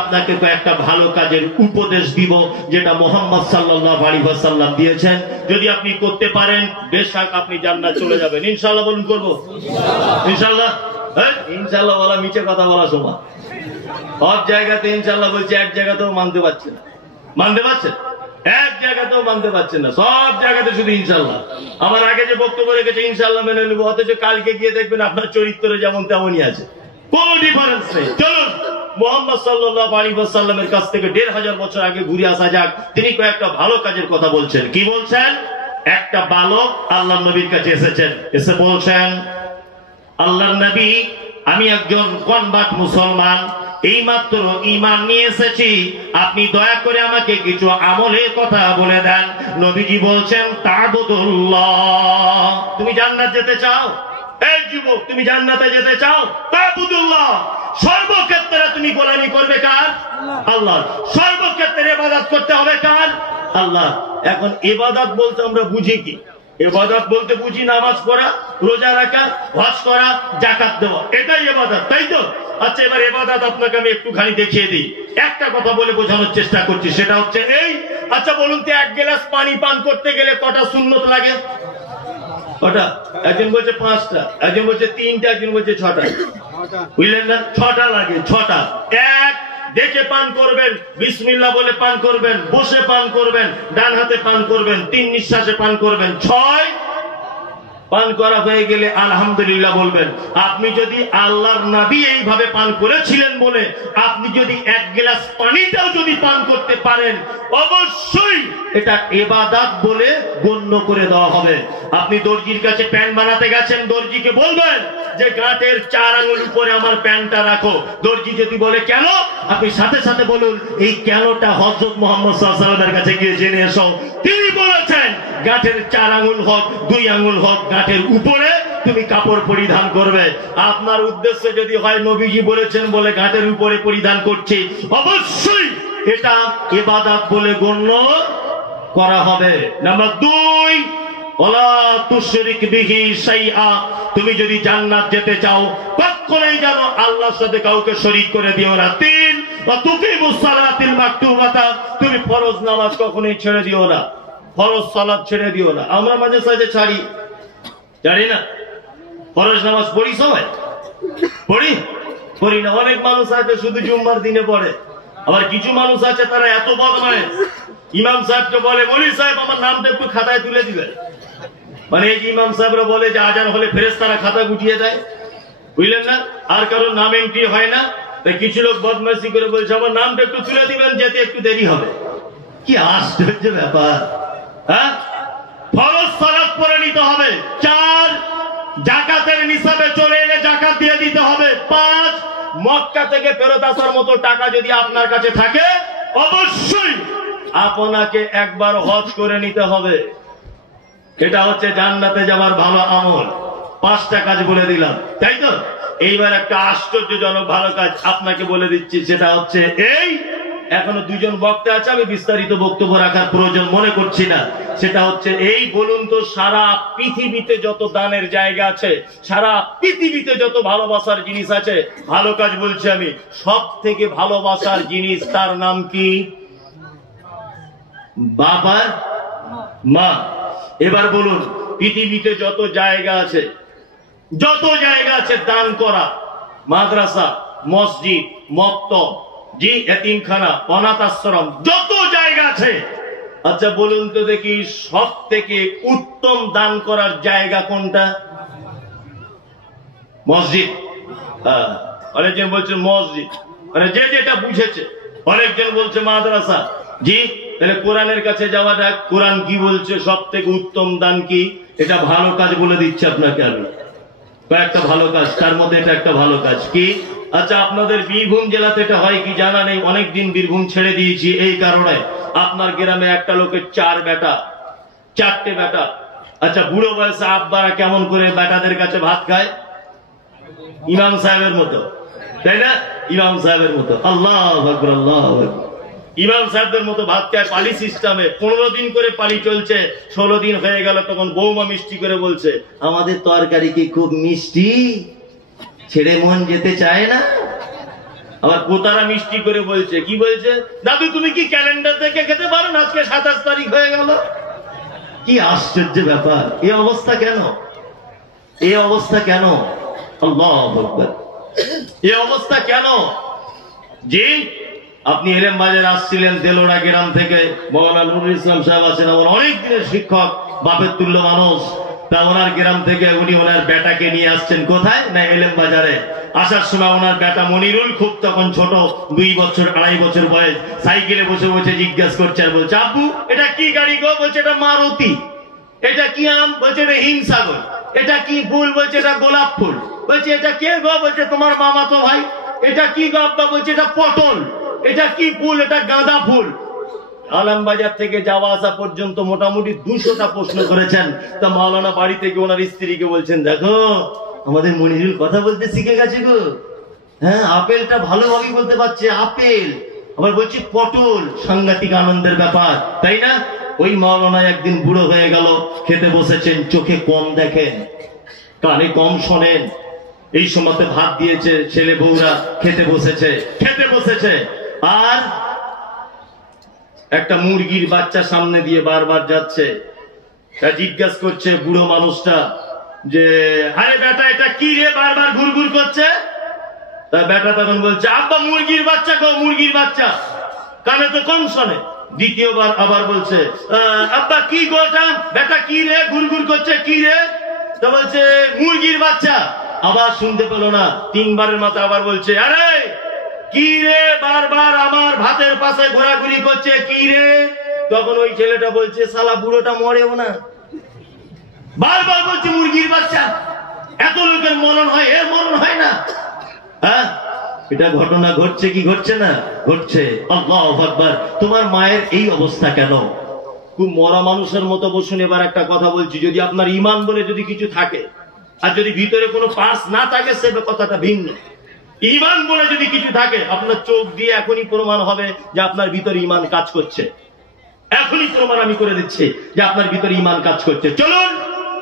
আপনাকে কয়েকটা ভালো কাজের উপদেশ দিব যেটা মুহাম্মদ সাল্লাল্লাহু আলাইহি ওয়াসাল্লাম দিয়েছেন। যদি আপনি করতে পারেন বেশক আপনি জান্নাত চলে যাবেন। ইনশাআল্লাহ বলুন করব ইনশাআল্লাহ। হ্যাঁ ইনশাআল্লাহ বলা মিছে কথা বলা শোনা। সব জায়গাতে ইনশাআল্লাহ বলছে, এক জায়গাতেও মানতে পারছে না। মানতে পারছেন? এক জায়গাতেও মানতে পারছেন না, সব জায়গাতে শুধু ইনশাআল্লাহ। আমার আগে যে বক্তব্য রেখেছে ইনশাআল্লাহ মেনে নেব, অথচ কালকে গিয়ে দেখবেন আপনার চরিত্র যেমন তেমনই আছে, কোনো ডিফারেন্স নেই। চলুন মুহাম্মদ সাল্লাল্লাহু আলাইহি ওয়াসাল্লামের কাছ থেকে ১৫০০ বছর আগে ঘুরে আসা যাক। তিনি কয়েকটা ভালো কাজের কথা বলছেন। কি বলছেন? একটা বালক আল্লাহর নবীর কাছে এসেছেন, এসে বলছেন, আল্লাহর নবী আমি একজন কনভার্ট মুসলমান, এইমাত্র ঈমান নিয়ে এসেছি, আপনি দয়া করে আমাকে কিছু আমলের কথা বলে দেন। নবীজি বলছেন, তা'বুদুল্লাহ, তুমি জান্নাত যেতে চাও? এই যুবক, তুমি জান্নাতে যেতে চাও? তা'বুদুল্লাহ, সর্বক্ষেত্রে তুমি গোলামি করবে কার? আল্লাহ। সর্বক্ষেত্রে ইবাদত করতে হবে কার? আল্লাহ। এখন ইবাদত বলতে আমরা বুঝি কি? ইবাদত বলতে বুঝি নামাজ পড়া, রোজা রাখা, হজ করা, যাকাত দেওয়া, এটাই ইবাদত, তাই তো? আচ্ছা, এবার ইবাদত আপনাকে আমি একটুখানি দেখিয়ে দিই। একটা কথা বলে বোঝানোর চেষ্টা করছি, সেটা হচ্ছে এই, আচ্ছা বলুন তো, এক গ্লাস পানি পান করতে গেলে কটা সুন্নত লাগে? কটা? একজন বলছে 5টা, একজন বলছে 3টা, একজন বলছে 6টা। বুঝলেন না? 6টা লাগে, 6টা। এক, দেখে পান করবেন, বিসমিল্লাহ বলে পান করবেন, বসে পান করবেন, ডান হাতে পান করবেন, 3 নিঃশ্বাসে পান করবেন। 6, পান করা হয়ে গেলে আলহামদুলিল্লাহ বলবেন। আপনি যদি আল্লাহর নবী এইভাবে পান করেছিলেন বলে আপনি যদি এক গ্লাস পানিটাও যদি পান করতে পারেন, অবশ্যই এটা ইবাদত বলে গণ্য করে দেওয়া হবে। আপনি দর্জির কাছে প্যান্ট বানাতে গেছেন, দর্জিকে বলবেন যে গাঁটের 4 আঙ্গুল উপরে আমার প্যান্টটা রাখো। দর্জি যদি বলে কেন, আপনি সাথে সাথে বলুন এই কেনটা হযরত মুহাম্মদ সাল্লাল্লাহু আলাইহি ওয়াসাল্লামের কাছে গিয়ে জেনে এসো। তিনি বলেছেন গাঁটের 4 আঙ্গুল হোক, 2 আঙ্গুল হোক, গাঁটের উপরে তুমি কাপড় পরিধান করবে। আপনার উদ্দেশ্য যদি হয় নবীজি বলেছেন বলে গাঁটের উপরে পরিধান করছি, অবশ্যই এটা ইবাদত বলে গণ্য করা হবে। নাম্বার 2, ওয়ালা তুশরিক বিহি শাইআ, তুমি যদি জান্নাত যেতে চাও কখনোই যেন আল্লাহর সাথে কাউকে শরীক করে দিও না। 3, ওয়া তুকিমুস সালাতিল মাকতুবাতা, তুমি ফরজ নামাজ কখনোই ছেড়ে দিও না, ফরজ সালাত ছেড়ে দিও না। আমরা মাঝে সাঝে ছাড়ি, জানি না, ফরজ নামাজ পড়ি, সবাই পড়ি না। অনেক মানুষ আছে শুধু জুম্মার দিনে পড়ে, আবার কিছু মানুষ আছে তারা এত বদমাইশ, ইমাম সাহেবকে বলে, বলি সাহেব আমার নামটা একটু খাতায় তুলে দিবেন। মানে এই ইমাম সাহেবরা বলে যে আজান হলে ফেরেশতারা খাতা গুটিয়ে দেয়, বুঝলেন না? আর কারোর নাম এন্ট্রি হয় না, তাই কিছু লোক বদমাইশি করে বলছে আমার নামটা একটু তুলে দিবেন, যেতে একটু দেরি হবে। কি আশ্চর্য ব্যাপার! হ্যাঁ, ফরজ সালাত পড়ে নিতে হবে। 4, যাকাতের নিসাবে চলে এলে যাকাত দিয়ে দিতে হবে। 5, মক্কা থেকে ফেরত আসার মতো টাকা যদি আপনার কাছে থাকে অবশ্যই আপনাকে একবার হজ করে নিতে হবে। এটা হচ্ছে জান্নাতে যাওয়ার ভালো আমল। 5টা কাজ বলে দিলাম, তাই তো? এইবার একটা আশ্চর্যজনক ভালো কাজ আপনাকে বলে দিচ্ছি, সেটা হচ্ছে এই, এখনো 2 জন বক্তা আছে, আমি বিস্তারিত বক্তব্য রাখার প্রয়োজন মনে করছি না। সেটা হচ্ছে এই, বলুন তো, সারা পৃথিবীতে যত দানের জায়গা আছে, সারা পৃথিবীতে যত ভালোবাসার জিনিস আছে, ভালো কাজ বলছি আমি, সব থেকে ভালোবাসার জিনিস তার নাম কি? বাবার মা। এবার বলুন, পৃথিবীতে যত জায়গা আছে, যত জায়গা আছে দান করা, মাদ্রাসা, মসজিদ, মক্তব, জি এতিমখানা, অনাথ আশ্রম, যত জায়গা আছে, আচ্ছা বলুন তো দেখি সব থেকে উত্তম দান করার জায়গা কোনটা? মসজিদ। অনেকজন বলছে মসজিদ, মানে যে যেটা বুঝেছে। অনেকজন বলছে মাদ্রাসা। জি, তাহলে কোরআনের কাছে যাওয়া যাক, কোরআন কি বলছে সব থেকে উত্তম দান কি? এটা ভালো কাজ বলে দিচ্ছে আপনাকে আমি, কয়েকটা ভালো কাজ, তার মধ্যে এটা একটা ভালো কাজ। কি? আচ্ছা, আপনাদের বীরভূম জেলাতে এটা হয় কি জানা নেই, অনেকদিন বীরভূম ছেড়ে দিয়েছি এই কারণে, আপনার গ্রামে একটা লোকের 4টে বেটা। আচ্ছা, বুড়ো বয়সে আব্বারা কেমন করে বেটাদের কাছে ভাত খায়? ইমাম সাহেবের মতো, তাই না? ইমাম সাহেবের মতো, আল্লাহু আকবার, আল্লাহু আকবার। ইমাম সাহেবদের মতো ভাত খায় পালি সিস্টেমে। 15 দিন করে পালি চলছে, 16 দিন হয়ে গেল, তখন বৌমা মিষ্টি করে বলছে, আমাদের তরকারি কি খুব মিষ্টি, ছেড়ে মন যেতে চায় না? আবার পোতারা মিষ্টি করে বলছে, কি বলছে, দাদু তুমি কি ক্যালেন্ডার দেখে খেতে পারো না, আজকে 27 তারিখ হয়ে গেল। কি আশ্চর্য ব্যাপার, এই অবস্থা কেন, এই অবস্থা কেন? আল্লাহু আকবার, এই অবস্থা কেন? জি, আপনি এলেম বাজার আসছিলেন দেলোড়া গ্রাম থেকে, মৌলানা নুরুল ইসলাম সাহেব আছেন, আমার অনেক দিনের শিক্ষক, বাপের তুল্য মানুষ। তা ওনার গ্রাম থেকে উনি ওনার বেটাকে নিয়ে আসছেন কোথায় না এলেম বাজারে। আসার সময় ওনার বেটা মনিরুল, খুব তখন ছোট, 2 বছর 2.5 বছর বয়স, সাইকেলে বসে বসে জিজ্ঞাসা করছে আর বলছে, আব্বু এটা কি গাড়ি গো? বলছে এটা মারুতি। এটা কি আম? বলছে এটা হিমসাগর। এটা কি ফুল? বলছে এটা গোলাপ ফুল। বলছে এটা কে গো? বলছে তোমার মামা তো ভাই। এটা কি গো আব্বা? বলছে এটা পটল। এটা কি ফুল? এটা গাঁদা ফুল। আলমবাজার থেকে যাওয়া আসা পর্যন্ত মোটামুটি 200টা প্রশ্ন করেছেন। তা মাওলানা বাড়ি থেকে ওনার স্ত্রীকে বলছেন, দেখো আমাদের মনিরুল কথা বলতে শিখে গেছে গো। হ্যাঁ, আপেলটা ভালোভাবে বলতে পারছে, আপেল। আবার বলছি পটল। সাংঘাতিক আনন্দের ব্যাপার, তাই না? ওই মাওলানা একদিন বুড়ো হয়ে গেল, খেতে বসেছেন, চোখে কম দেখেন, কানে কম শোনেন। এই সময়তে ভাত দিয়েছে, ছেলে বউরা খেতে বসেছে, আর একটা মুরগির বাচ্চা সামনে দিয়ে বারবার যাচ্ছে। তা জিজ্ঞাসা করছে বুড়ো মানুষটা যে, আরে বেটা এটা কি রে বারবার ঘুরঘুর করছে? তা বেটা তখন বলছে, আব্বা মুরগির বাচ্চা গো, মুরগির বাচ্চা। কানে তো কম শোনে। দ্বিতীয়বার আবার বলছে, আব্বা কি গো এটা? বেটা কি রে ঘুরঘুর করছে, কি রে? তা বলছে মুরগির বাচ্চা। আবার শুনতে পেল না, 3বারের মাথায় আবার বলছে, আরে কি রে বারবার আমার ভাতের পাশে ঘোরাঘুরি করছে, কি রে? তখন ওই ছেলেটা বলছে, শালা বুড়োটা মরেও না, বারবার বলছে মুরগির বাচ্চা। এত লোকের মরণ হয়, এর মরণ হয় না? হ্যাঁ, এটা ঘটনা ঘটছে কি ঘটছে না? ঘটছে। আল্লাহু আকবার। তোমার মায়ের এই অবস্থা কেন? খুব মরা মানুষের মতো বসুন। এবার একটা কথা বলছি, যদি আপনার ইমান বলে যদি কিছু থাকে, আর যদি ভিতরে কোনো পার্স না থাকে, সে কথাটা ভিন্ন। ইমান বলে যদি কিছু থাকে, আপনার চোখ দিয়ে এখনই প্রমাণ হবে যে আপনার ভিতরে ইমান কাজ করছে। এখনই প্রমাণ আমি করে দিচ্ছি যে আপনার ভিতরে ইমান কাজ করছে। চলুন,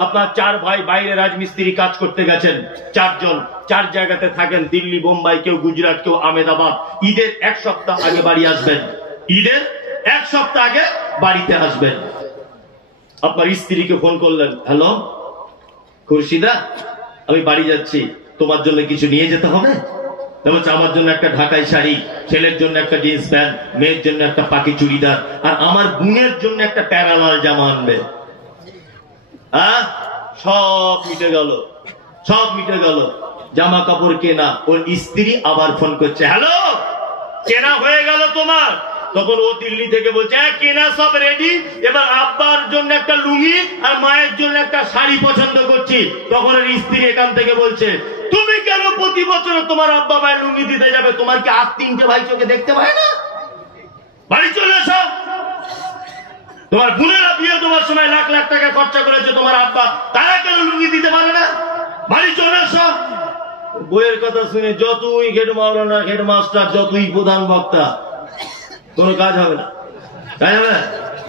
আপনার 4 ভাই বাইরে রাজমিস্ত্রি কাজ করতে গেছেন, 4 জন 4 জায়গাতে থাকেন, দিল্লি, বোম্বাই, কেউ গুজরাট, কেউ আহমেদাবাদ। ঈদের 1 সপ্তাহ আগে বাড়ি আসবেন, ঈদের 1 সপ্তাহ আগে বাড়িতে আসবেন। আপনার স্ত্রীকে ফোন করলেন, হ্যালো খুরশিদা, আমি বাড়ি যাচ্ছি, তোমার জন্য কিছু নিয়ে যেতে হবে? আমার জন্য একটা ঢাকাই শাড়ি, ছেলের জন্য একটা জিন্স প্যান্ট, মেয়ের জন্য একটা পাকি চুড়িদার, আর আমার বোনের জন্য একটা প্যারালাল জামা আনবে। সব মিটে গেল, সব মিটে গেল। জামা কাপড় কেনা। ওর স্ত্রী আবার ফোন করছে, হ্যালো কেনা হয়ে গেল তোমার? তখন ও দিল্লি থেকে বলছে, হ্যাঁ কেনা সব রেডি, এবার আব্বার জন্য একটা লুঙ্গি আর মায়ের জন্য একটা শাড়ি পছন্দ করছি। তখন ওর স্ত্রী এখান থেকে বলছে, তুমি কেন প্রতি বছর তোমার আব্বা মায়ের লুঙ্গি দিতে যাবে? তোমার কি আর 3টে ভাই চোখে দেখতে পায় না? বাড়ি চলে এসো। তোমার বোনেরা বিয়ে তোমার সময় লাখ লাখ টাকা খরচা করেছে, তোমার আব্বা, তারা কেন লুঙ্গি দিতে পারে না? বাড়ি চলে এসো। বইয়ের কথা শুনে যতই হেড মাওলানা, হেডমাস্টার, যতই প্রধান বক্তা, কোনো কাজ হবে না, কাজ হবে না,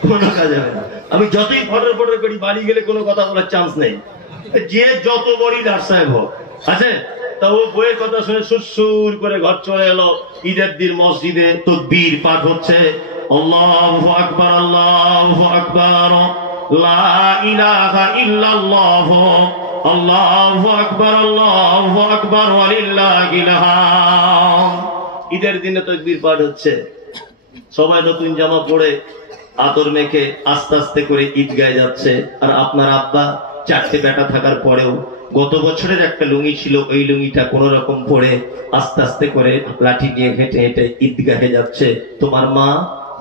কোনো কাজ হবে না। আমি যতই ফটর ফটর করি, বাড়ি গেলে কোনো কথা বলার চান্স নেই, যে যত বড় লাট সাহেব হোক। আছে তা ও বইয়ের কথা শুনে সুরসুর করে ঘর চলে এলো। ঈদের দিন মসজিদে তাকবীর পাঠ হচ্ছে, আল্লাহু আকবার, আল্লাহু আকবার, লা ইলাহা ইল্লাল্লাহ, আল্লাহু আকবার, আল্লাহু আকবার, ওয়া লিল্লাহিল হামদ। ঈদের দিনে তাকবীর পাঠ হচ্ছে, সবাই নতুন জামা পরে আতর মেখে আস্তে আস্তে করে ঈদগাহে যাচ্ছে। আর আপনার আব্বা 4টে বেটা থাকার পরেও গত বছরের একটা লুঙ্গি ছিল, ওই লুঙ্গিটা কোন রকম পরে আস্তে আস্তে করে লাঠি নিয়ে হেঁটে হেঁটে ঈদগাহে যাচ্ছে। তোমার মা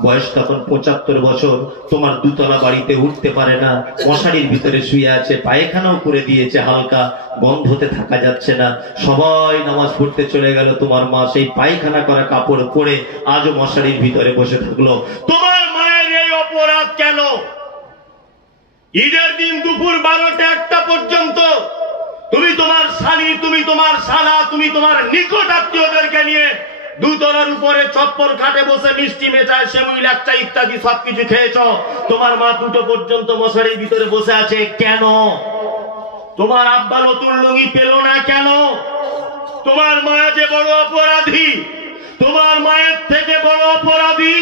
বয়স তখন 75 বছর, তোমার 2তলা বাড়িতে উঠতে পারে না, মশারির ভিতরে শুয়ে আছে, পায়খানাও করে দিয়েছে, হালকা গন্ধতে থাকা যাচ্ছে না। সবাই নামাজ পড়তে চলে গেল, তোমার মা সেই পায়খানা করা কাপড় পরে আজও মশারির ভিতরে বসে থাকলো। তোমার মায়ের এই অপরাধ কেন? ঈদের দিন দুপুর 12টা 1টা পর্যন্ত তুমি তোমার শালি, তুমি তোমার শালা, তুমি তোমার নিকট আত্মীয়দেরকে নিয়ে 2তলার উপরে ছপ্পর খাটে বসে মিষ্টি মেচায়, সেমুই লাচ্চা ইত্যাদি সবকিছু খেয়েছ। তোমার মা 2টো পর্যন্ত মশারির ভিতরে বসে আছে কেন? তোমার আব্বা নতুন লুঙ্গি পেল না কেন? তোমার মা যে বড় অপরাধী, তোমার মায়ের থেকে বড় অপরাধী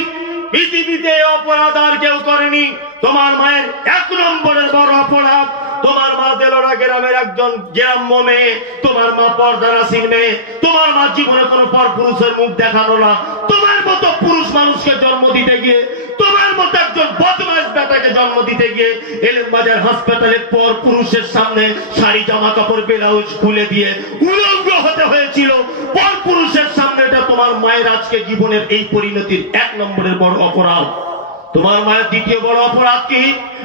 পৃথিবীতে অপরাধ আর কেউ করেনি। তোমার মায়ের 1 নম্বরের বড় অপরাধ, তোমার মা দেলোরা গ্রামের একজন গ্রাম্য মেয়ে, তোমার মা পর্দারাসীন মেয়ে, তোমার মা জীবনে কোনো পর পুরুষের মুখ দেখানো না, তোমার মতো পুরুষ মানুষকে জন্ম দিতে গিয়ে, তোমার মতো একজন বদমাশ বেটাকে জন্ম দিতে গিয়ে এলেমবাজার হাসপাতালে পর পুরুষের সামনে শাড়ি জামা কাপড় ব্লাউজ খুলে দিয়ে উলঙ্গ হতে হয়েছিল পর পুরুষের সামনে। এটা তোমার মায়ের আজকে জীবনের এই পরিণতির 1 নম্বরের বড় অপরাধ। তোমার মায়ের দ্বিতীয় বড় অপরাধ কি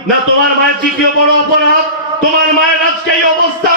না? তোমার মায়ের তৃতীয় বড় অপরাধ, তোমার মায়ের আজকে এই অবস্থা।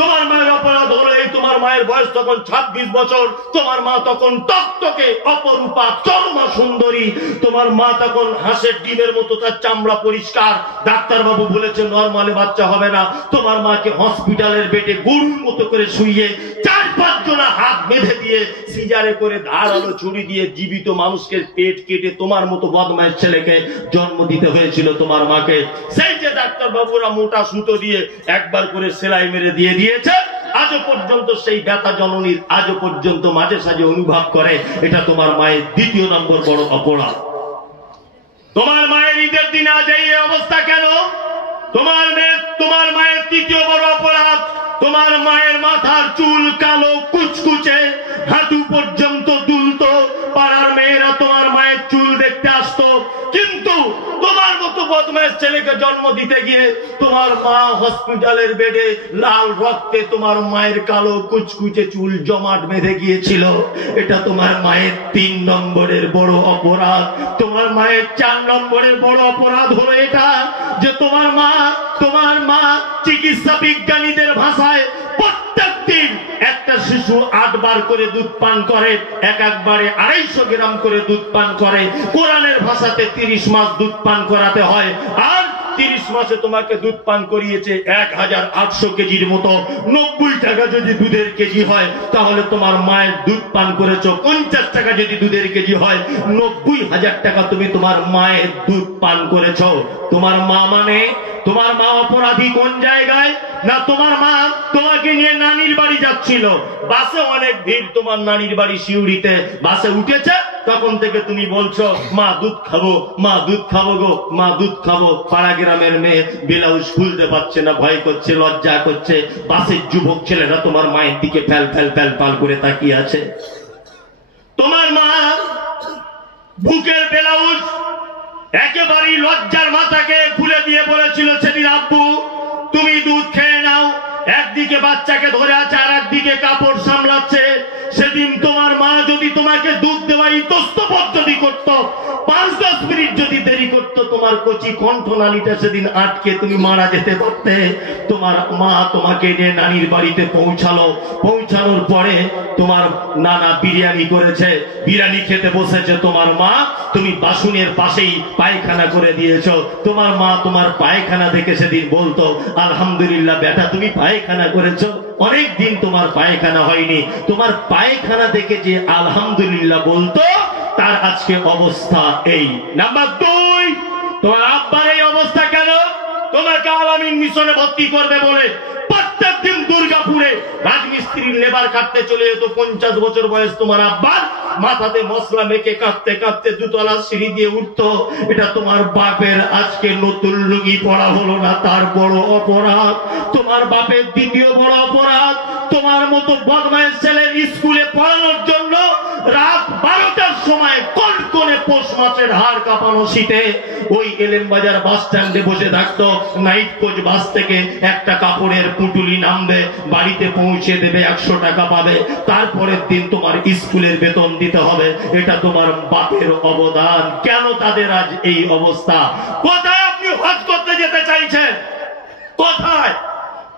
তোমার মায়ের অপরাধ হলো এই, তোমার মায়ের বয়স তখন 26 বছর, তোমার মা তখন টকটকে অপরূপা চরমা সুন্দরী, তোমার মা তখন হাঁসের ডিমের মতো, তার চামড়া পরিষ্কার, ডাক্তারবাবু বলেছে নরমালে বাচ্চা হবে না। তোমার মাকে হসপিটালের বেডে গরুর মতো করে শুইয়ে 4-5 জনা হাত বেঁধে দিয়ে সিজারে করে ধারালো ছুরি দিয়ে জীবিত মানুষকে পেট কেটে তোমার মতো বদমাইশ ছেলেকে জন্ম দিতে হয়েছিল তোমার মাকে। সেই যে ডাক্তারবাবুরা মোটা সুতো দিয়ে একবার করে সেলাই মেরে দিয়ে দিয়েছে, আজও পর্যন্ত সেই ব্যথা জননীর আজও পর্যন্ত মাঝে সাঝে অনুভব করে। এটা তোমার মায়ের 2 নম্বর বড় অপরাধ। তোমার মায়ের ঈদের দিন আজ এই অবস্থা কেন? তোমার মায়ের 3য় বড় অপরাধ, তোমার মায়ের মাথার চুল কালো কুচকুচে, হাঁটু পর্যন্ত দুলতো, পাড়ার মেয়েরা তোমার মায়ের চুল দেখতে আসতো, কিন্তু তোমার মতো বদমাইশ ছেলেকে জন্ম দিতে গিয়ে তোমার মা হসপিটালের বেডে লাল রক্তে তোমার মায়ের কালো কুচকুচে চুল জমাট বেঁধে গিয়েছিল। এটা তোমার মায়ের 3 নম্বরের বড় অপরাধ। তোমার মায়ের 4 নম্বরের বড় অপরাধ হলো এটা যে তোমার মা চিকিৎসা বিজ্ঞানীদের ভাষায় প্রত্যেক দিন একটা শিশু 8 বার করে দুধ পান করে, একবারে 250 গ্রাম করে দুধ পান করে। কোরআনের ভাষাতে 30 মাস দুধ পান করাতে হয়, আর 30 মাসে তোমাকে দুধ পান করিয়েছে 1800 কেজির মতো। 90 টাকা যদি দুধের কেজি হয় তাহলে তোমার মায়ের দুধ পান করেছো। 50 টাকা যদি দুধের কেজি হয় 90,000 টাকা তুমি তোমার মায়ের দুধ পান করেছো। তোমার মা অপরাধী কোন জায়গায় না? তোমার মা তোমাকে নিয়ে নানির বাড়ি যাচ্ছিল, বাসে অনেক ভিড়, তোমার নানির বাড়ি শিউড়িতে, বাসে উঠেছে, তখন থেকে তুমি বলছো মা দুধ খাবো, মা দুধ খাবো গো, মা দুধ খাবো। পাড়া গ্রামের মেয়ে ব্লাউজ খুলতে পারছে না, ভয় করছে, লজ্জা করছে। বাসের যুবক ছেলেরা তোমার মায়ের দিকে ফ্যাল পাল করে তাকিয়ে আছে। তোমার মা বুকের ব্লাউজ একেবারেই লজ্জার মাথাকে খুলে দিয়ে বলেছিল সেদিন, আব্বু তুমি দুধ খেয়ে নাও। একদিকে বাচ্চাকে ধরে আছে আর একদিকে কাপড় সামলাচ্ছে। সেদিন তোমার মা যদি তোমাকে দুধ দেওয়া ইতস্তত যদি করতো, 5-10 মিনিট যদি দেরি করতো, তোমার কচি কণ্ঠনালীটা সেদিন আটকে তুমি মারা যেতে পারতে। তোমার মা তোমাকে নিয়ে নানির বাড়িতে পৌঁছানোর পরে তোমার নানা বিরিয়ানি করেছে, বিরিয়ানি খেতে বসেছে তোমার মা, তুমি বাসনের পাশেই পায়খানা করে দিয়েছো। তোমার মা তোমার পায়খানা দেখে সেদিন বলতো, আলহামদুলিল্লাহ বেটা তুমি পায়খানা করেছো, অনেক দিন তোমার পায়খানা হয়নি। তোমার পায়খানা দেখে যে আলহামদুলিল্লাহ বলতো, তার আজকে অবস্থা এই। নাম্বার 2, তোমার আব্বার এই অবস্থা কেন? তোমাকে আলামিন মিশনে ভর্তি করবে বলে প্রত্যেক দিন দুর্গাপুরে রাজমিস্ত্রির লেবার কাটতে চলে যেত। 50 বছর বয়স তোমার আব্বার, মাথাতে মশলা মেখে কাঁপতে কাঁপতে 2 তলা সিঁড়ি দিয়ে উঠতো। এটা তোমার বাপের আজকে নতুন লুঙ্গি পরা হলো না, তার বড় অপরাধ। তোমার বাপের 2য় বড় অপরাধ, তোমার মতো বদমাইশ ছেলের স্কুলে পড়ানোর জন্য রাত 12টার সময় কনকনে পৌষ মাসের হাড় কাঁপানো শীতে ওই এলেমবাজার বাস স্ট্যান্ডে বসে থাকতো। নাইট কোচ বাস থেকে একটা কাপড়ের পুটুলি নামবে, বাড়িতে পৌঁছে দেবে, 100 টাকা পাবে, তারপরের দিন তোমার স্কুলের বেতন দিতে হবে। এটা তোমার বাপের অবদান। কেন তাদের আজ এই অবস্থা? কোথায় আপনি হজ করতে যেতে চাইছেন? কোথায়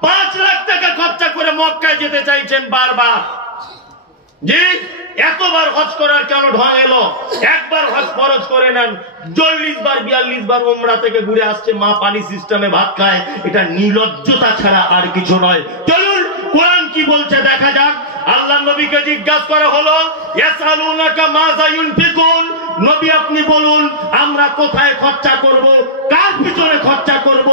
5 লাখ টাকা খরচা করে মক্কায় যেতে চাইছেন বারবার? জি, এতবার হজ করার কেন ঢং এলো? একবার হজ ফরজ করে নেন। 40 বার 42 বার উমরা থেকে ঘুরে আসছে, মা পানি সিস্টেমে ভাত খায়। এটা নির্লজ্জতা ছাড়া আর কিছু নয়। চলুন কোরআন কি বলছে দেখা যাক। আল্লাহ নবীকে জিজ্ঞাসা করা হলো, ইয়াসালুনাকা মাযা ইউনফিকুন, নবী আপনি বলুন আমরা কোথায় খরচা করব, কার পিছনে খরচা করব,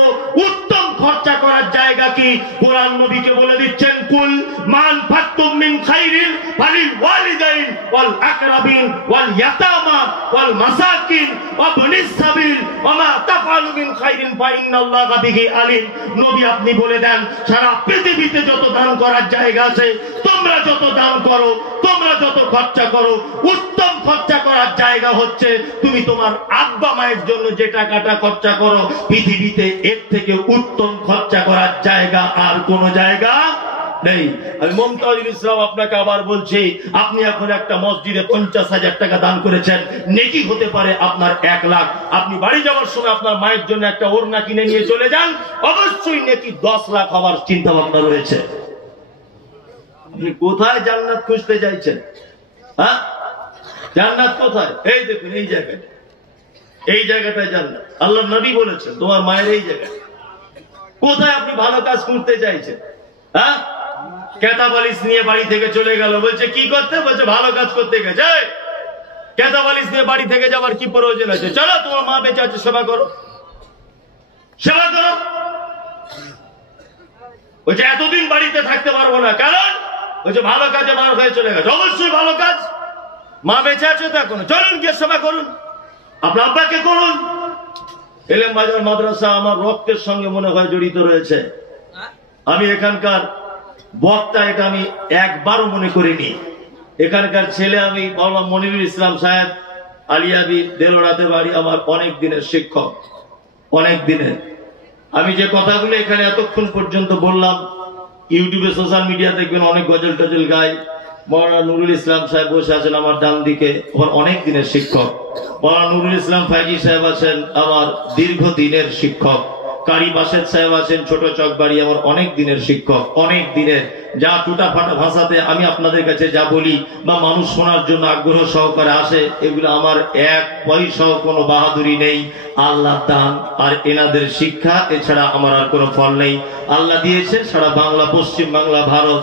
উত্তম খরচা করার জায়গা কি? আসেনি। কোরআন নবীকে বলে দিচ্ছেন, কুল মান ফাতুম মিন খাইরিন ফালিল ওয়ালিদাইন ওয়াল আকরাবিন ওয়াল ইয়াতামা ওয়াল মাসাকিন ওয়া বনিস সাবিল ওয়া মা তাফআলু মিন খাইরিন ফা ইন্নাল্লাহা বিহি আলিম। নবী আপনি বলে দেন, সারা পৃথিবীতে যত দান করার জায়গা আছে, তোমরা যত দান করো, তোমরা যত খরচা করো, উত্তম খরচা করার জায়গা হচ্ছে তুমি তোমার আব্বা মায়ের জন্য যে টাকাটা খরচা করো। পৃথিবীতে এর থেকে উত্তম খরচা করার জায়গা আর কোন জায়গা নেই। আমি মুমতাজুল ইসলাম আপনাকে আবার বলছি, আপনি এখন একটা মসজিদে 50,000 টাকা দান করেছেন, নেকি হতে পারে আপনার 1 লাখ। আপনি বাড়ি যাওয়ার সময় আপনার মায়ের জন্য একটা ওড়না কিনে নিয়ে চলে যান, অবশ্যই নেকি 10 লাখ হওয়ার চিন্তা ভাবনা রয়েছে। আপনি কোথায় জান্নাত খুঁজতে চাইছেন? হ্যাঁ, জান্নাত কোথায়? এই দেখুন, এই জায়গাটা, এই জায়গাটায় জান্নাত। আল্লাহ নবী বলেছেন তোমার মায়ের এই জায়গা। কোথায় আপনি ভালো কাজ করতে চাইছেন? হ্যাঁ, কেতা বালিশ নিয়ে বাড়ি থেকে চলে গেল, বলছে কি করতে? বলছে ভালো কাজ করতে গেছে। কেতা বালিশ নিয়ে বাড়ি থেকে যাওয়ার কি প্রয়োজন আছে? চলো, তোমার মা বেঁচে আছে, সেবা করো, সেবা করো। বলছে এতদিন বাড়িতে থাকতে পারবো না, কারণ বলছে ভালো কাজে বার হয়ে চলে গেছে। অবশ্যই ভালো কাজ, মা বেঁচে আছে তো এখনো, চলুন গিয়ে সেবা করুন, আপনার আব্বাকে করুন। এলেম বাজার মাদ্রাসা আমার রক্তের সঙ্গে মনে হয় জড়িত রয়েছে। আমি এখানকার বক্তা, এটা আমি একবারও মনে করিনি। এখানকার ছেলে আমি মাওলানা মনিরুল ইসলাম সাহেব আলিয়াবি দেলোড়াতে বাড়ি, আমার অনেক দিনের শিক্ষক, অনেক দিনের। আমি যে কথাগুলো এখানে এতক্ষণ পর্যন্ত বললাম, ইউটিউবে সোশ্যাল মিডিয়া দেখবেন অনেক গজল টজল গায়। মাওলানা নুরুল ইসলাম সাহেব বসে আছেন আমার ডান দিকে, আমার অনেক দিনের শিক্ষক। মাওলানা নুরুল ইসলাম ফাইজি সাহেব আছেন আমার দীর্ঘদিনের শিক্ষক। কারি বাসেদ সাহেব আছেন ছোট চকবাড়ি, আমার অনেক দিনের শিক্ষক, অনেক দিনের। যা টুটা ফাটা ভাষাতে আমি আপনাদের কাছে যা বলি বা মানুষ শোনার জন্য আগ্রহ সহকারে আসে, এগুলো আমার 1 পয়সাও কোনো বাহাদুরি নেই, আল্লাহ দান আর এনাদের শিক্ষা, এছাড়া আমার আর কোনো ফল নেই। আল্লাহ দিয়েছে সারা বাংলা, পশ্চিম বাংলা, ভারত,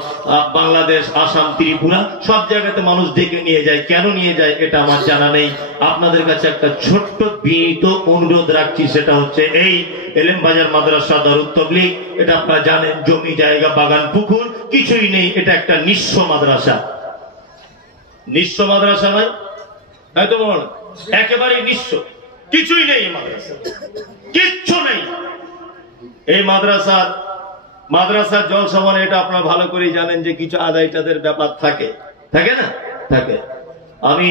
বাংলাদেশ, আসাম, ত্রিপুরা, সব জায়গাতে মানুষ ডেকে নিয়ে যায়। কেন নিয়ে যায় এটা আমার জানা নেই। আপনাদের কাছে একটা ছোট্ট বিনীত অনুরোধ রাখছি, সেটা হচ্ছে এই এলেম বাজার মাদ্রাসা দারুত তাবলীগ, এটা আপনারা জানেন, জমি জায়গা, বাগান, পুকুর কিছুই নেই। এটা একটা নিঃস্ব মাদ্রাসা। নিঃস্ব মাদ্রাসা নয়, হয়তো বলো একেবারে নিঃস্ব, কিছুই নেই মাদ্রাসা, কিচ্ছু নেই। এই মাদ্রাসার জলসা মানে এটা আপনারা ভালো করেই জানেন যে কিছু আদায় টাদের ব্যাপার থাকে, থাকে না? থাকে। আমি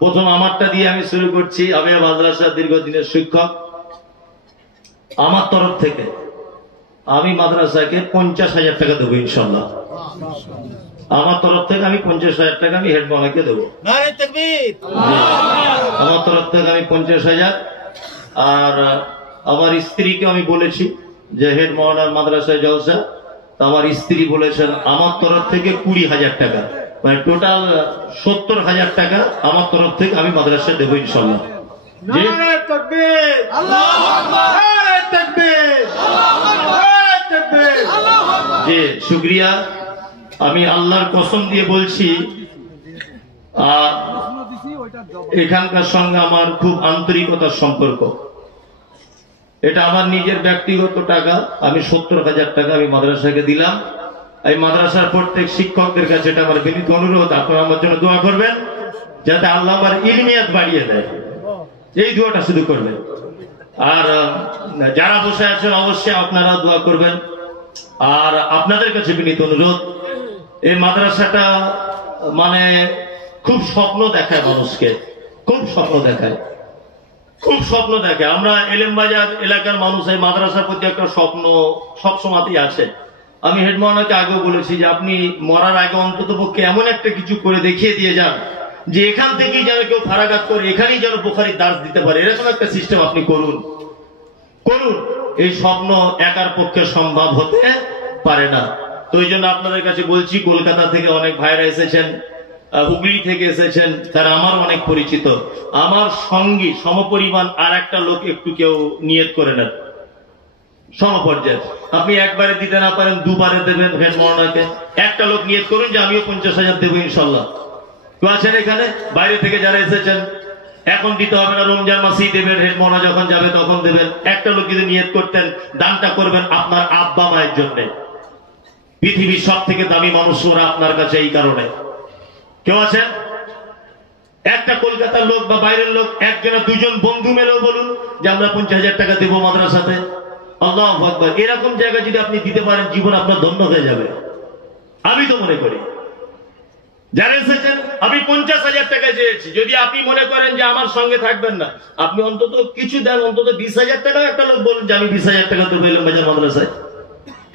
প্রথম আমারটা দিয়ে আমি শুরু করছি। আমি মাদ্রাসার দীর্ঘদিনের শিক্ষক। আমার তরফ থেকে আমি মাদ্রাসাকে 50,000 টাকা দেবো ইনশাল্লাহ। আমার তরফ থেকে আমি 50,000 টাকা আমি হেড মামাকে দেবো। আমার তরফ থেকে আমি 50,000। আর আমার স্ত্রীকে আমি বলেছি যে হেড মাওলানা মাদ্রাসায় জলসা, তো আমার স্ত্রী বলেছেন আমার তরফ থেকে 20,000 টাকা, মানে টোটাল 70,000 টাকা আমার তরফ থেকে আমি মাদ্রাসায় দেবো ইনশাল্লাহ। জি শুক্রিয়া। আমি আল্লাহর কসম দিয়ে বলছি, এখানকার সঙ্গে আমার খুব আন্তরিকতার সম্পর্ক। এটা আমার নিজের ব্যক্তিগত টাকা। আমি 70,000 টাকা আমি মাদ্রাসাকে দিলাম। এই মাদ্রাসার প্রত্যেক শিক্ষকদের কাছে এটা আমার বিনীত অনুরোধ, আপনারা আমার জন্য দোয়া করবেন যাতে আল্লাহ আমার ইলমিয়াত বাড়িয়ে দেয়। এই দোয়াটা শুধু করবেন। আর যারা বসে আছেন অবশ্যই আপনারা দোয়া করবেন। আর আপনাদের কাছে বিনীত অনুরোধ, এই মাদ্রাসাটা মানে খুব স্বপ্ন দেখায় মানুষকে, খুব স্বপ্ন দেখায়, খুব স্বপ্ন দেখে। আমরা এলেমবাজার এলাকার মানুষ, এই মাদ্রাসার প্রতি একটা স্বপ্ন সবসময়তেই আছে। আমি হেড মাওলানাকে আগেও বলেছি যে আপনি মরার আগে অন্তত পক্ষে এমন একটা কিছু করে দেখিয়ে দিয়ে যান যে এখান থেকেই যেন কেউ ফারাগাত করে এখানেই যেন বুখারীর দার্স দিতে পারে, এরকম একটা সিস্টেম আপনি করুন, করুন। এই স্বপ্ন একার পক্ষে সম্ভব হতে পারে না। তো ওই জন্য আপনাদের কাছে বলছি, কলকাতা থেকে অনেক ভাইরা এসেছেন, হুগলি থেকে এসেছেন, তারা আমার অনেক পরিচিত। আমার সঙ্গী সমপরিমাণ আর একটা লোক একটু কেউ নিয়ত করে নেন সমপর্যায়ে। আপনি একবারে দিতে না পারেন, দুবারে দেবেন হেড মাওলানাকে। একটা লোক নিয়ত করুন যে আমিও 50,000 দেবো ইনশাল্লাহ। কেউ আছেন এখানে বাইরে থেকে যারা এসেছেন? এখন দিতে হবে না, রমজান মাসেই দেবেন, হেড মনা যখন যাবে তখন দেবেন। একটা লোক যদি নিয়ত করতেন দানটা করবেন আপনার আব্বা মায়ের জন্য, পৃথিবীর সব থেকে দামি মানুষ ওরা আপনার কাছে, এই কারণে। কেউ আছেন? একটা কলকাতার লোক বা বাইরের লোক, একজনের দুজন বন্ধু মেলেও বলুন যে আমরা 50,000 টাকা দেবো মাদ্রাসাতে। আল্লাহু আকবার। এরকম জায়গায় যদি আপনি দিতে পারেন জীবন আপনার ধন্য হয়ে যাবে। আমি তো মনে করি যারা এসেছেন, আমি 50,000 টাকা চেয়েছি, যদি আপনি মনে করেন যে আমার সঙ্গে থাকবেন না, আপনি অন্তত কিছু দেন, অন্তত 20,000 টাকা একটা লোক বলুন যে আমি 20,000 টাকা দেবো এলম বাজার মাদ্রাসায়।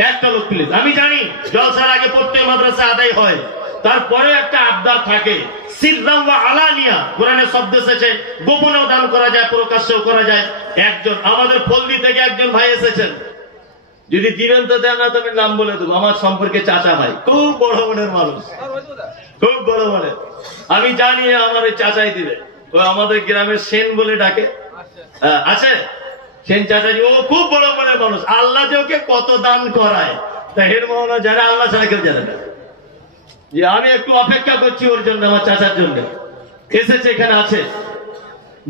একটা লোক প্লিজ। আমি জানি জলসার আগে প্রত্যেক মাদ্রাসা আদায় হয়, তারপরে একটা আবদার থাকে, সিররাম ওয়া আলানিয়া, কোরআনে শব্দ এসেছে গোপনেও দান করা যায়, প্রকাশ্যেও করা যায়। একজন আমাদের ফলদি থেকে একজন ভাই এসেছেন, যদি দিবেন তো দেন, না তবে নাম বলে দেবো, আমার সম্পর্কে চাচা ভাই, খুব বড় মনের মানুষ, খুব বড় মনের। আমি জানি আমার ওই চাচাই দিবে, ও আমাদের গ্রামের সেন বলে ডাকে, আছে সেন চাচাজি, ও খুব বড় মনের মানুষ। আল্লাহ যে ওকে কত দান করায় তা হের মহনা জানে, আল্লাহ ছাড়া কেউ জানে না। যে আমি একটু অপেক্ষা করছি ওর জন্য, আমার চাচার জন্য এসেছে, এখানে আছে।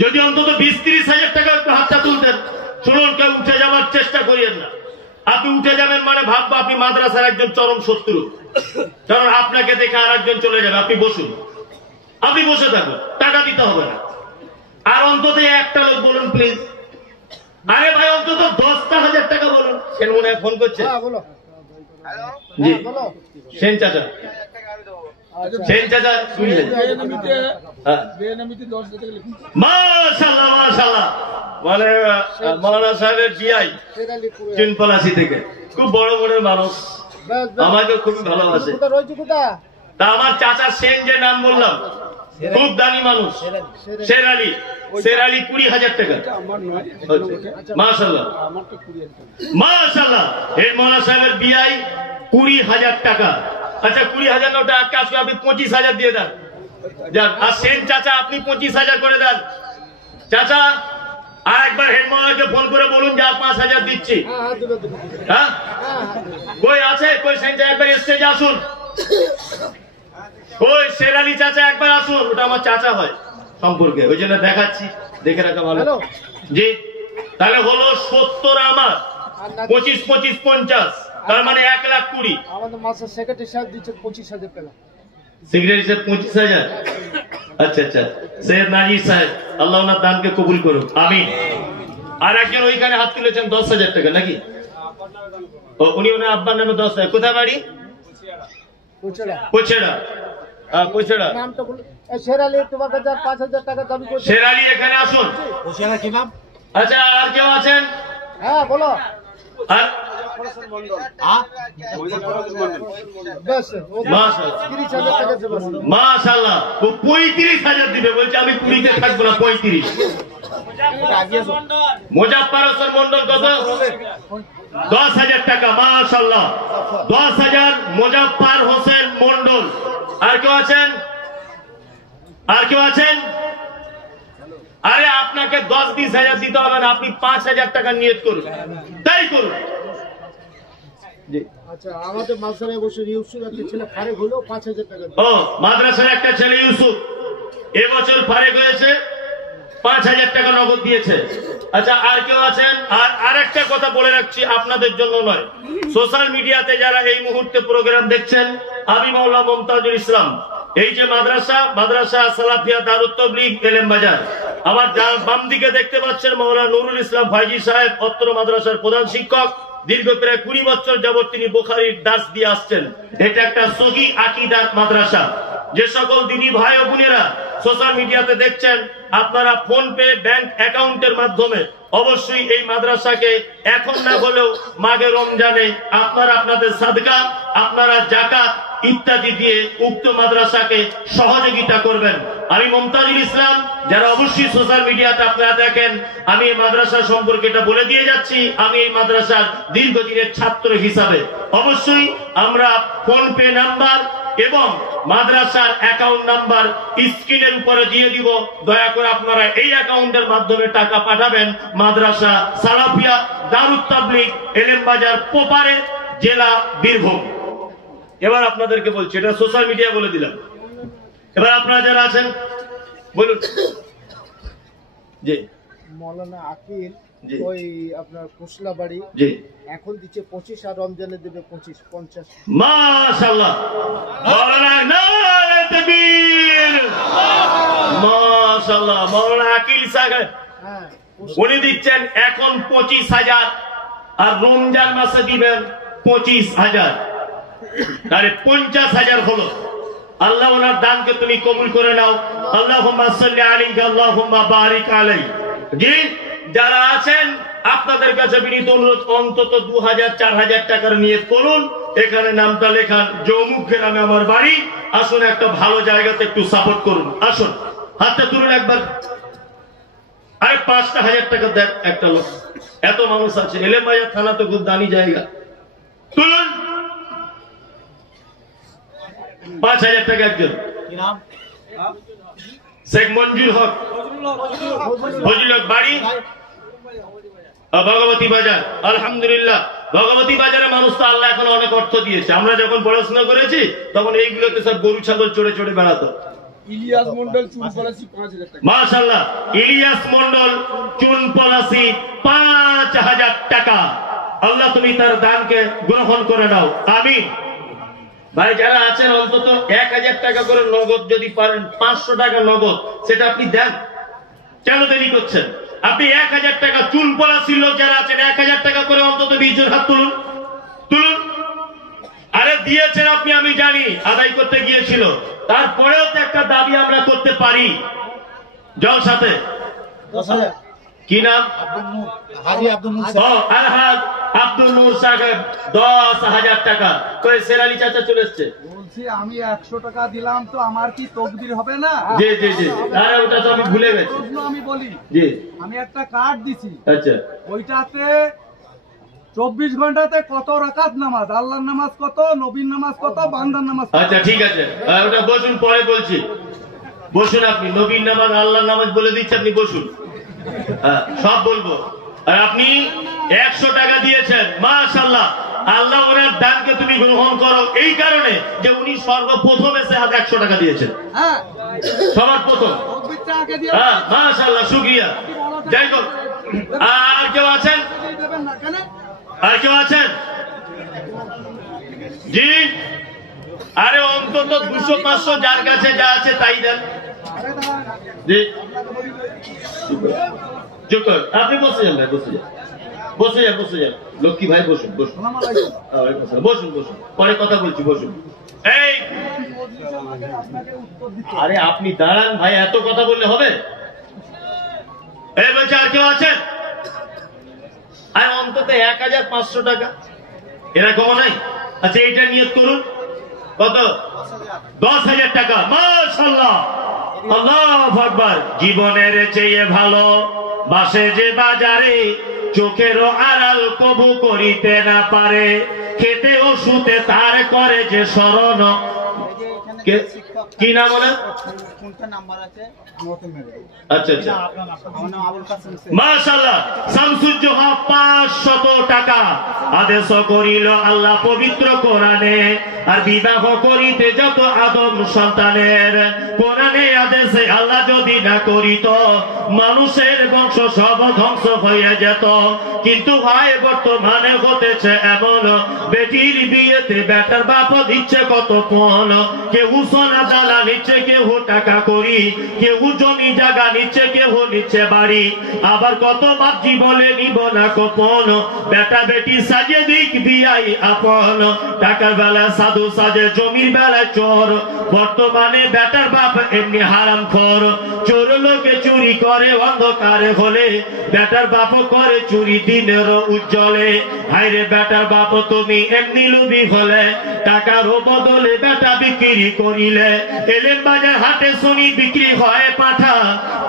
যদি অন্তত 20-30,000 টাকা একটু হাতটা তুলতেন। শুনুন, কেউ উঠে যাওয়ার চেষ্টা করিয়েন না। আপনি উঠে যাবেন মানে ভাববো আপনি মাদ্রাসার একজন চরম শত্রু, কারণ আপনাকে দেখে আর একজন চলে যাবে। আপনি বসুন, আপনি বসে থাকুন, টাকা দিতে হবে না। আর অন্তত একটা লোক বলুন প্লিজ, আরে ভাই অন্তত 10,000 টাকা বলুন। সেন মনে হয় ফোন করছে, জি সেন চাচা, সেন চাচা মাশাআল্লাহ মাশাআল্লাহ, মানে মৌলানা সাহেবের বিআই চিনপলাশি থেকে, খুব বড় বড় মানুষ, আমাকে খুবই ভালোবাসে। তা আমার চাচার সেন যে নাম বললাম, খুব দামি মানুষ, শের আলী, শের আলী 20,000 টাকা। মাশাআল্লাহ মাশাআল্লাহ, এই মৌলানা সাহেবের বিআই 20,000 টাকা। আচ্ছা 20,000 ওটা এক কাজ করে আপনি 25,000 দিয়ে দেন। আর সেন চাচা আপনি 25,000 করে দেন। চাচা আর একবার হেডমাস্টারকে ফোন করে বলুন যে আর 5,000 দিচ্ছি। হ্যাঁ কই আছে, কই সেন চাচা একবার স্টেজে আসুন, ওই শের আলী চাচা একবার আসুন, ওটা আমার চাচা হয় সম্পর্কে, ওই জন্য দেখাচ্ছি, দেখে রাখা ভালো। জি তাহলে হলো 70 আমার, 25 25 50, তার মানে 1,20,000। আমাদের মাসের সেক্রেটারি সাহেব দিচ্ছে 25,000 টাকা। সেক্রেটারি সাহেব 25,000। আচ্ছা আচ্ছা, সৈয়দ নাজির সাহেব, আল্লাহ ওনার দানকে কবুল করুন, আমিন। আর একজন ওইখানে হাত তুলেছেন 10,000 টাকা নাকি? উনি ওনার আব্বার নামে 10,000। কোথায় বাড়ি? পোছেড়া। পোছেড়া নামটা বলুন। শের আলী তোমার কাছে 5,000 টাকা দাবি করছে। শের আলী এখানে আসুন। পোছেড়া কি নাম? আচ্ছা আর কেউ আছেন? হ্যাঁ বলো। আর মাশাআল্লাহ, ও 35,000 দিবে বলছে, আমি 20-তে থাকবো না, 35। মোজাফফর হোসেন মন্ডল কত? 10,000 টাকা। মাশাআল্লাহ 10,000 মোজাফফর হোসেন মন্ডল। আর কেউ আছেন? আর কেউ আছেন? আরে আপনাকে 10-20,000 দিতে হবে না, আপনি 5,000 টাকা নিয়ত করুন, তাই করুন। আচ্ছা আমাদের মাদ্রাসায় বসে ইউসুফ একটা ছেলে ফারেক হলো, 5,000 টাকা। ও মাদ্রাসার একটা ছেলে ইউসুফ এবছর ফারেক হয়েছে, 5,000 টাকা নগদ দিয়েছে। আচ্ছা আর কেউ আছেন? আর আরেকটা কথা বলে রাখছি, আপনাদের জন্য নয়, সোশ্যাল মিডিয়াতে যারা এই মুহূর্তে প্রোগ্রাম দেখছেন, আমি মাওলানা মুমতাজুল ইসলাম, এই যে মাদ্রাসা সালাফিয়া দারুত তাবলীগ এলেম বাজার, আমার বাম দিকে দেখতে পাচ্ছেন মাওলানা নুরুল ইসলাম ফাইজি সাহেব, অত্র মাদ্রাসার প্রধান শিক্ষক। দীর্ঘ প্রায় 20 বছর যাবত তিনি বুখারীর দার্স দিয়ে আসছেন। এটা একটা সহি আকীদার মাদ্রাসা। যে সকল দিনী ভাই ও বোনেরা সোশ্যাল মিডিয়াতে দেখছেন, আপনারা ফোন পে ব্যাংক অ্যাকাউন্টের মাধ্যমে অবশ্যই এই মাদ্রাসাকে এখন না হলেও মাঘে রমজানে আপনারা আপনাদের সাদকা, আপনারা যাকাত ইত্যাদি দিয়ে উক্ত মাদ্রাসাকে সহযোগিতা করবেন। আমি মুমতাজুল ইসলাম, যারা অবশ্যই সোশ্যাল মিডিয়াতে আপনারা দেখেন, আমি এই মাদ্রাসা সম্পর্কে এটা বলে দিয়ে যাচ্ছি, আমি এই মাদ্রাসার দীর্ঘদিনের ছাত্র হিসাবে অবশ্যই আমরা ফোন পে নাম্বার এবং মাদ্রাসার অ্যাকাউন্ট নাম্বার স্ক্রিনের উপরে দিয়ে দিব। দয়া করে আপনারা এই অ্যাকাউন্টের মাধ্যমে টাকা পাঠাবেন মাদ্রাসা সালাফিয়া দারুত তাবলীগ এলেম বাজার পোপারে, জেলা বীরভূম। এবার আপনাদেরকে বলছি, এটা সোশ্যাল মিডিয়া বলে দিলাম। এবার আপনারা যারা আছেন বলুন। জি মৌলানা আকিল জি। ওই আপনার কুশলা বাড়ি জি এখন দিচ্ছে 25 আর রমজানে দেবে 25-50। মাশাআল্লাহ মাওলানা নারে তাকবীর মাশাআল্লাহ মাওলানা আকিল সাহেব হ্যাঁ উনি দিচ্ছেন এখন 25,000 আর রমজান মাসে দিবেন 25,000 তাহলে 50,000 হলো। আল্লাহ ওনার দানকে তুমি কবুল করে নাও। আল্লাহুম্মা সাল্লি আলাইহি আল্লাহুম্মা বারিক আলাইহি। জি যারা আছেন আপনাদের কাছে বিনীত অনুরোধ অন্তত 2,000-4,000 টাকার নিয়ত করুন, এখানে নামটা লেখান যে অমুক নামে আমার বাড়ি, আসুন একটা ভালো জায়গাতে একটু সাপোর্ট করুন। আসুন হাতটা তুলুন একবার। আরে 5,000 টাকা দেন একটা লোক, এত মানুষ আছে। এলেম বাজার থানা তো খুব দামি জায়গা, তুলুন 5,000 টাকা একজন। শেখ মঞ্জুর হক ফজলুল হক বাড়ি ভগবতী বাজার। আলহামদুলিল্লাহ ভগবতী বাজারে মানুষ তো আল্লাহ এখন অনেক অর্থ দিয়েছে। আমরা যখন পড়াশোনা করেছি তখন এইগুলোতে সব গরু ছাগল চড়ে চড়ে বেড়াতো। ইলিয়াস মন্ডল চুন পলাশি 5,000 টাকা। মাশাআল্লাহ ইলিয়াস মন্ডল চুন পলাশি 5,000 টাকা। আল্লাহ তুমি তার দানকে গ্রহণ করে নাও, আমিন। ভাই যারা আছেন অন্তত 1,000 টাকা করে নগদ যদি পারেন, 500 টাকা নগদ, সেটা আপনি দেন। কেন দেরি করছেন? আপনি 1,000 টাকা চুন পলাশির লোক যারা আছেন 1,000 টাকা করে অন্তত 20 জন হাত তুলুন, তুলুন। আরে দিয়েছেন আপনি, আমি জানি আদায় করতে গিয়েছিল, তারপরেও তো একটা দাবি আমরা করতে পারি। জলসাতে 10,000 কি নাম? হাজি আব্দুল মুসা। ও আলহাজ আব্দুল নূর সাহেব 10,000 টাকা করে। সেরালি চাচা চলে এসছে। বলছি আমি 100 টাকা দিলাম তো আমার কি তকদির হবে না? জি জি জি, আরে ওটা তো আমি ভুলে গেছি। প্রশ্ন আমি বলি, জি আমি একটা কার্ড দিছি, আচ্ছা ওইটাতে 24 ঘন্টাতে কত রাকাত নামাজ, আল্লাহর নামাজ কত, নবীর নামাজ কত, বান্দার নামাজ কত? আচ্ছা ঠিক আছে, ওটা বসুন, পরে বলছি। বসুন আপনি, নবীর নামাজ আল্লাহর নামাজ বলে দিচ্ছে, আপনি বসুন, সব বলবো। আর আপনি 100 টাকা দিয়েছেন, মাশাআল্লাহ। আল্লাহ ওনার দানকে তুমি গ্রহণ করো এই কারণে যে উনি সর্বপ্রথম এসে হাতে 100 টাকা দিয়েছেন, হ্যাঁ সবার প্রথম। তকবীরটা আগে দিয়ে মাশাআল্লাহ, শুকরিয়া। যাই হোক, আর কেউ আছেন? দেবেন না কেন? আর কেউ আছেন? জি, আরে অন্তত 200-500 যার কাছে যা আছে তাই দেন। জি চুপ কর, আপনি বসে যান ভাই, বসে যান, বসে যান, বসে যান। লক্ষ্মী ভাই বসুন, বসুন, বসুন, বসুন, পরে কথা বলছি, বসুন। এই আরে আপনি দাঁড়ান ভাই, এত কথা বললে হবে? এই বলছে আর কেউ আছেন? আর অন্তত 1,500 টাকা এরকম নাই? আচ্ছা এইটা নিয়ত করুন। কত? 10,000 টাকা। মাশাআল্লাহ, আল্লাহু আকবার। জীবনের চেয়ে ভালো বাসে যে বাজারে, চোখেরও আড়াল কবু করিতে না পারে, খেতে ও শুতে তার করে যে স্মরণ। কি নাম বলেন? কোনটা নাম্বার আছে? আচ্ছা আচ্ছা, মাশাআল্লাহ। শামসুজ্জোহা 500 টাকা আদেশ করিল আল্লাহ পবিত্র কোরআনে, আর বিবাহ করিতে যত আদম সন্তানের, কোরআনে আদেশে আল্লাহ যদি না করিত মানুষের বংশ সব ধ্বংস হয়ে যেত। কিন্তু ভাই বর্তমানে হতেছে এমন, বেটির বিয়েতে বেটার বাপ দিচ্ছে কত পণ। কেউ সোনা জ্বালা নিচ্ছে, কেউ টাকা করি, কেউ জমি জায়গা নিচ্ছে, কেউ নিচ্ছে বাড়ি। আবার কত বাপজি বলে নিব না গোপন, বেটা বেটি সাজে দিক বিয়াই আপন। টাকার বেলায় সাধু সাজে, জমির বেলায় চোর। বর্তমানে বেটার বাপ এমনি হারাম খোর। চোর লোকে চুরি করে অন্ধকারে হলে, বেটার বাপ করে চুরি দিনের উজ্জ্বলে। হাইরে বেটার বাপ তুমি এমনি লুবি হলে, টাকার বদলে বেটা বিক্রি করিলে। এলেম বাজার হাটে শুনি বিক্রি হয় পাঠা,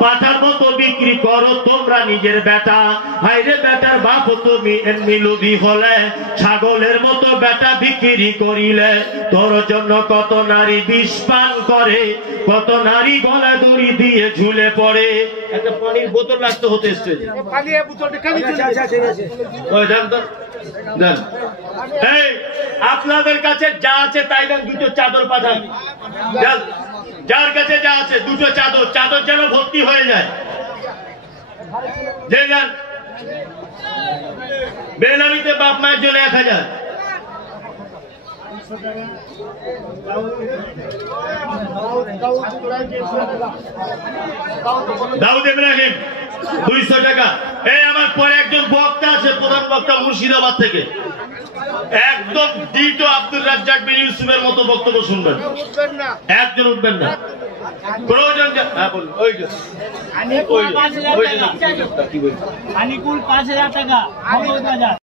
পাঠার মতো বিক্রি করো তোমরা নিজের বেটা। হাইরে বেটার বাপ তুমি এমনি লোভী হলে, ছাগলের মতো বেটা বিক্রি করিলে। তোর জন্য কত নারী বিষ পান করে, কত নারী গলা দড়ি দিয়ে ঝুলে পড়ে। একটা পানির বোতল রাখতে হতে এসছে। আপনাদের কাছে যা আছে তাই দেন, দুটো চাদর পাঠান। যার কাছে যা আছে দুটো চাদর, চাদর যেন ভর্তি হয়ে যায়। যে যান বেনামিতে বাপ মায়ের জন্য 1000। দাউদ ইব্রাহিম 200 টাকা। এই আমার পরে একজন বক্তা আছে, প্রধান বক্তা মুর্শিদাবাদ থেকে, একদম ডিটো আব্দুল রাজ্জাক বিন ইউসুফের মতো বক্তব্য শুনবেন। একজন উঠবেন না, প্রয়োজন। হ্যাঁ বলুন। আনিকুল 5000 টাকা।